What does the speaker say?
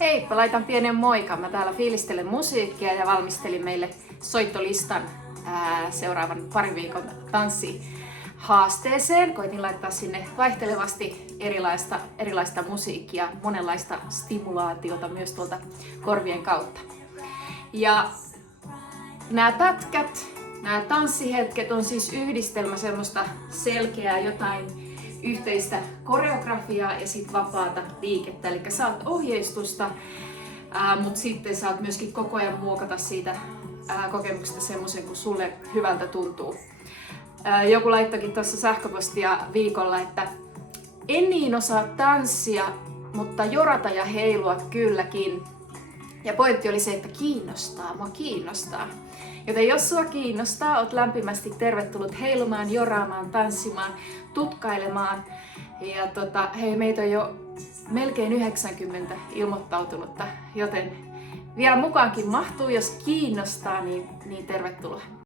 Heippa, laitan pienen moikan. Mä täällä fiilistelen musiikkia ja valmistelin meille soittolistan seuraavan parin viikon tanssihaasteeseen. Koitin laittaa sinne vaihtelevasti erilaista musiikkia, monenlaista stimulaatiota myös tuolta korvien kautta. Ja nämä pätkät, nämä tanssihetket on siis yhdistelmä semmoista selkeää jotain yhteistä koreografiaa ja sitten vapaata liikettä. Eli saat ohjeistusta, mutta sitten saat myöskin koko ajan muokata siitä kokemuksesta semmoisen, kun sulle hyvältä tuntuu. Joku laittokin tuossa sähköpostia viikolla, että en niin osaa tanssia, mutta jorata ja heilua kylläkin. Ja pointti oli se, että mua kiinnostaa. Joten jos sua kiinnostaa, oot lämpimästi tervetullut heilumaan, joraamaan, tanssimaan, tutkailemaan. Ja hei, meitä on jo melkein 90 ilmoittautunutta, joten vielä mukaankin mahtuu, jos kiinnostaa, niin tervetuloa.